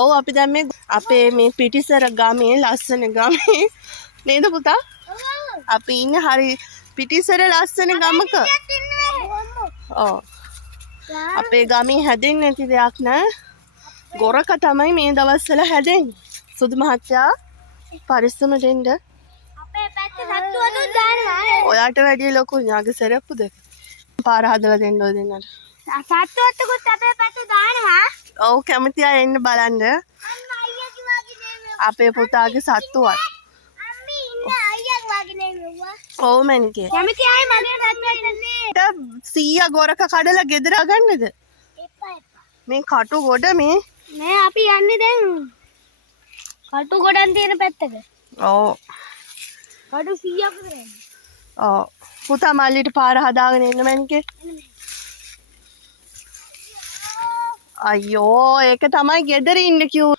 ඔව් අපි දැන් මේ අපේ මේ පිටිසර ගමේ ලස්සන ගමේ නේද පුතා? අපි ඉන්නේ හරි පිටිසර ලස්සන ගමක. ඔව්. අපේ ගමේ හැදෙන්නේ නැති දෙයක් නෑ. ගොරක තමයි මේ දවස්වල හැදෙන්නේ. සුදු මහත්තයා පරිස්සම දෙන්න. අපේ පැත්තේ සත්තුවතු දානවා. ඔයාට වැඩි ලොකු ඥාගේ සරප්පුද? පාර හදලා දෙන්න ඔය දෙන්නට. සත්තුවතුකුත් අපේ පැත්තේ දානවා. ඔව් කැමති අය එන්න බලන්න. අන්න අයියා වගේ නෙමෙයි. අපේ පුතාගේ සත්තුවත්. අම්මි ඉන්න අයියා වගේ නෙමෙයි. ඔව් මැනිකේ. කැමති අය මගේ පැත්තට එන්නේ. 100 ගොරක කඩලා ගෙදර ගන්නද? එපා. මේ කටු ගොඩ මේ. නෑ අපි යන්නේ දැන් කටු ගොඩන් තියෙන පැත්තට. ඔව්. කටු 100ක් විතර. ඔව්. පුතා මල්ලිට පාර හදාගෙන එන්න මැනිකේ. අයියෝ ඒක තමයි ගෙදර ඉන්න කිව්ව.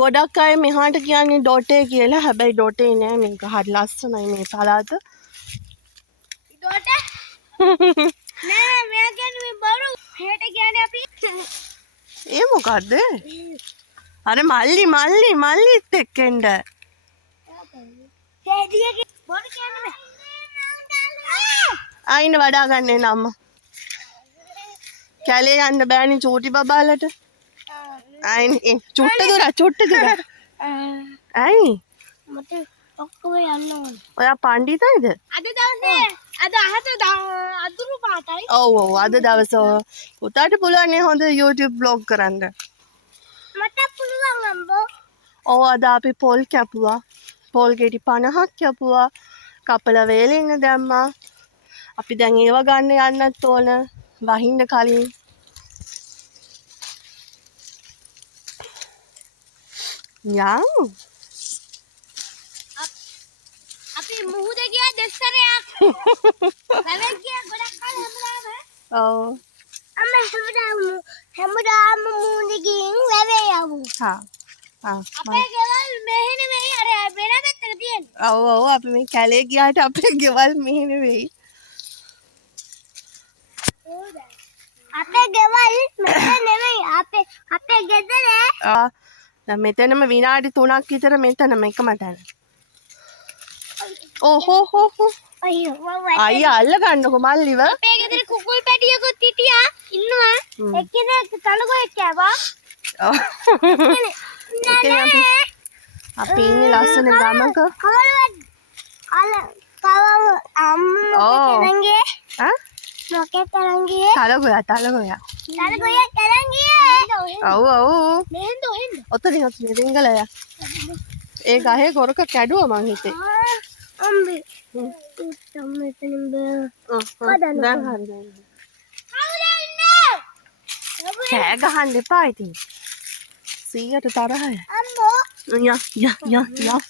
ගොඩක් අය මෙහාට කියන්නේ ඩොටේ කියලා. හැබැයි ඩොටේ නෑ මේක හරි ලස්සනයි මේ පළාත. ඩොට නෑ මෙයා කියන්නේ මේ බරු. හෙට කියන්නේ අපි ඒ මොකද්ද? අර මල්ලිත් එක්ක එන්න. හෙඩියගේ බරු කියන්නේ ආයින වඩා ගන්න එන අම්මා. කැලේ යන්න බෑනේ චූටි බබාලට. ආයින චුට්ට දුර. ආයි මට ඔක්කොම යන්න ඕන. ඔයා පණ්ඩිතයිද? අද දවසේ අද අහත අඳුරු පාටයි. ඔව් අද දවසේ පුතාට පුළුවන් නේ හොඳ YouTube vlog කරන්න. මට පුළුවන් අම්බෝ. ඔව් අද අපි පොල් කැපුවා. පොල් ගෙඩි 50ක් කැපුවා. කපලා වේලෙන්න දැම්මා. අපි දැන් ඒව ගන්න යන්නත් ඕන. වහින්න කලින්. යාම්. අපි මුහුද ගියා දෙස්සරයක්. වැවෙන් ගියා ගොඩක් කල් හැමදාම. ඔව්. අම්ම හැමදාම මුහුද ගින් වැවේ යමු. හා. අපේ ගෙවල් මෙහෙ නෙමෙයි අර වෙන පැත්තක තියෙන්නේ. ඔව් අපි මේ කැලේ ගියාට අපේ ගෙවල් මෙහෙ නෙවෙයි. අපේ ගෙවල් මෙහෙ නෙමෙයි අපේ ගෙදර. දැන් මෙතනම විනාඩි 3ක් විතර මෙතනම එකම තැන. ඕහෝ අයියා අල්ල ගන්නකො මල්ලිව. අපේ ගෙදර කුකුල් පැටියකුත් හිටියා ඉන්නවා. එක්කෙනෙක් තලගොයෙක් කෑවා. අපි ඉන්නේ ලස්සන ගමක. මොකේ තරංගේ? තලගොයා. තලගොයෙක් තරංගේ. ඔව්. මෙහෙන්ද ඔතනින් රිංගලය. ඒ ගහේ ගොරක කැඩුවා මං හිතේ. අම්බි. මෙතනින් දැන් හරි. කෑ ගහන්න එපා ඉතින්. 100ට තරහයි. අම්මෝ. යා.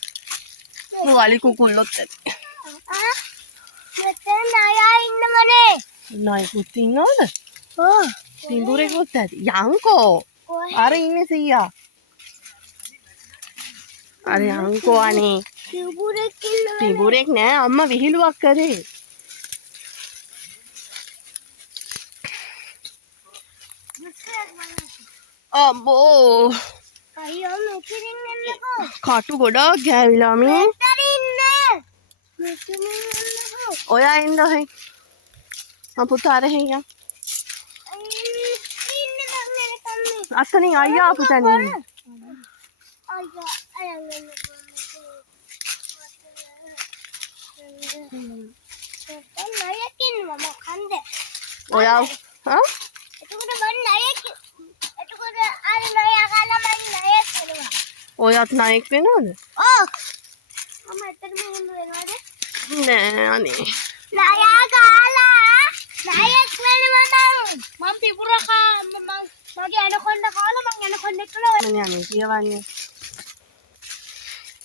වලි කුකුල්ලොත් ඇති. මෙතන අයියා ඉන්නවනේ. නයිකුත් ඉන්නවද? ඔව්. පිඹුරෙකුත් ඇති. යංකෝ. අර ඉන්නේ 100. අර යංකෝ අනේ. පිඹුරෙක් ඉන්නවනේ. පිඹුරෙක් නෑ අම්මා විහිළුවක් කරේ. අම්බෝ. අයියෝ මෙතනින් එන්නකෝ. කටු ගොඩක් ගෑවිලා මේ. මෙතන ඉන්න. මෙතනින් එන්නකෝ. ඔයා එන්න හයි. මම පුතා අර හෙයියා. ඉන්න බං කම්මේ. අතනින් අයියා ආපු තැන ඉන්නේ. අයියා අයන් එන්න. නයෙක් ඉන්නවා මොකන්ද? ඔයා හා? එතකොට මම නයෙක් එතකොට අර නයා ගාලා මම නයෙක් වෙනවා. ඔයාත් නායක වෙනවද? ඔව්. මම එතනම වෙනවද? නෑ අනේ. නයා ගාලා නයෙක් වෙනවා මම පිපුර මගේ අනකොණ්ඩ කාලා මම අනකොණ්ඩ එක්කලා අනේ අනේ කියවන්නේ.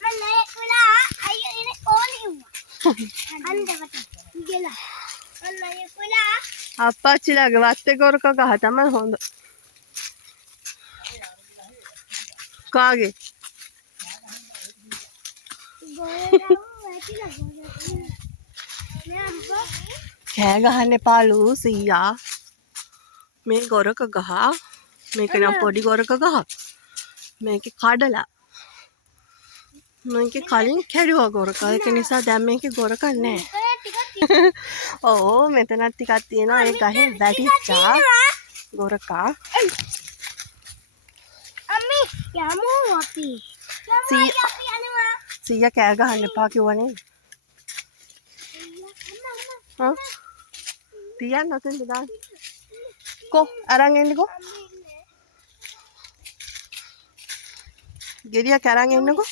මම නයෙක් වෙලා අයියා ඉන්නේ ඕනේ කිව්වා. අන්දවට ගිහලා මම නයෙක් වෙලා අප්පච්චිලාගේ වත්තේ ගොරක ගහ තමයි හොඳ. කාගේ? කෑ ගහන්න එපාලු 100. මේ ගොරක ගහ මේක නම් පොඩි ගොරක ගහක්. මේකේ කඩලා. මේකේ කලින් කැඩුවා ගොරක. ඒක නිසා දැන් මේකේ ගොරක නැහැ. ඔව් මෙතනත් ටිකක් තියෙනවා. ඒ ගහෙන් වැටිච්චා ගොරකා. අම්මි යමු අපි. සීයා කෑ ගහන්න එපා කිව්වනේ. හා තියන්න ඔතෙන්ද දාන්න. කො අරන් එන්නකෝ. ගෙඩියක් අරන් එන්නකෝ.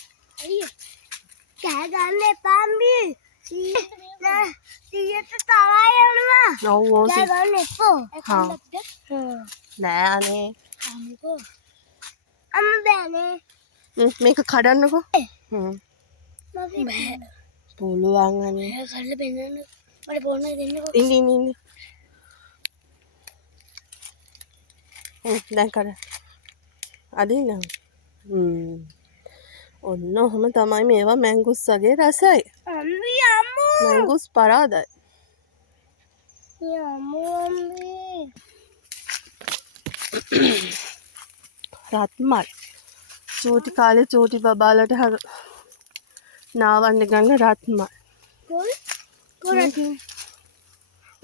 කෑ ගන්න එපා අම්මි. සීයට තරහා යනවා. ඔව් ඔව් කෑ ගන්න එපා. හා නෑ අනේ. අම්මෝ අම්ම බෑනේ. මේක කඩන්නකෝ. මගේ බෑ. පුළුවන් අනේ. ඒක කල්ල පෙන්නන්න. මට ෆෝන් එක දෙන්නකෝ. ඉන්න. දැන් කර. අදින්න. ඔන්න ඔහම තමයි මේවා මැංගුස් වගේ රසයි. අම්මි අම්මෝ. මැංගුස් පරාදයි. යමු අම්මි. රත්මල්. චූටි කාලේ චූටි බබාලට නාවන්න ගන්න රත්මල්. කොල් කොරක්.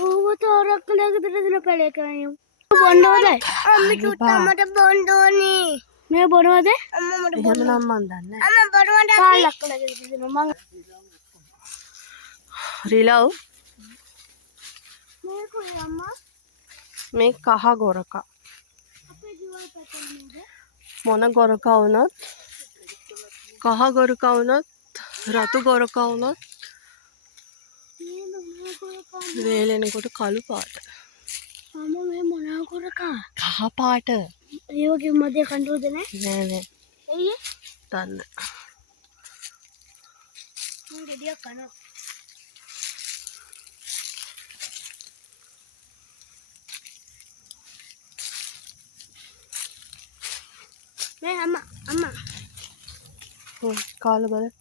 ඕව තෝරක් කලකට දෙන පැලේ කරන්නේ. බොන්නවද? අම්මි චුට්ටා මට බොන්න ඕනේ. මේ බොනවද? අම්මා මට එහෙම නම් මන් දන්නේ නැහැ. අම්මා බොනවද? කාලක් කලකට දෙනවා මං. රිලව් මේ කොයි අම්මා? මේ කහ ගොරකා. අපේ ජීවල් පැටලෙන්නේද? මොන ගොරකා වුණත් කහ ගොරකා වුණත් රතු ගොරකා වුණත් මේ මොනවා කරකා? වේලෙනකොට කළු පාට. අම්මා මේ මොනවා කරකා? කහ පාට. ඒ වගේ මැද කන්ට්‍රෝල්ද නැහැ? නෑ එයි දන්න. මම ගෙඩියක් කනවා. මේ අම්මා කාලා බලන්න.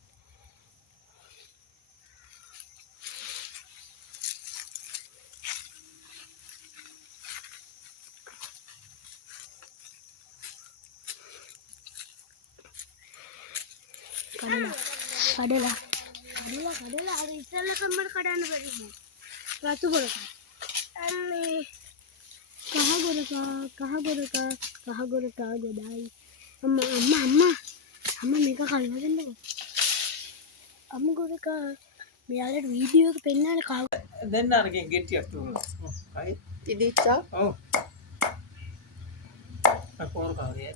කඩලා අර ඉස්සෙල්ලා කම්මර කඩන්න බැරි නෝ. රතු ගොරකා. අම්මේ කහ ගොරකා ගොඩයි. අම්මා මේක කල්ලා දෙන්නකෝ. අම්මා ගොරකා මෙයාලට වීඩියෝ එක පෙන්නන්න කව. දෙන්න අරකින් ගෙට්ටියක් තුනවා. හරි. ඉදිච්චා. ඔව්. අපෝර කාරිය.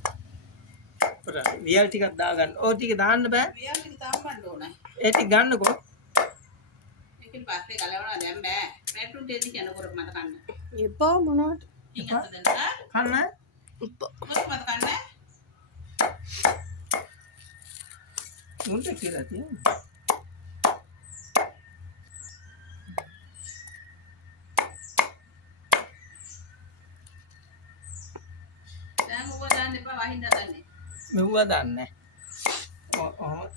පොර වියල් ටිකක් දාගන්න. ඕ ටික දාන්න බෑ. වියල් ටික තාම්බන්න ඕනේ. ඒ ටික ගන්නකෝ. ඒකෙන් පස්සේ ගලවනවා දැන් බෑ. මැට්ටුන් දෙන්න කියනකොට මත කන්න. එපා මොනවට? ඉංගත දෙන්න. කන්න. මොකද මත කන්න? උන්ට කියලා තියෙනවා. දැන් මොකද දාන්න එපා වහින්න දන්නේ. මෙව්ව දන්නේ. ඔහොම.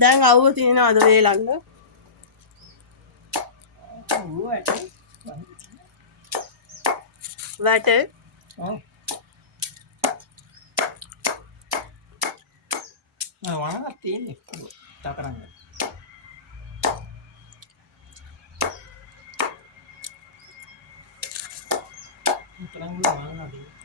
දැන් අවුව තියෙනවද වේලන්න? ඌවට. වැට ඔව්. වණක් තියෙන්නේ. තාකරන්න. තරංග වණක් තියෙන්නේ.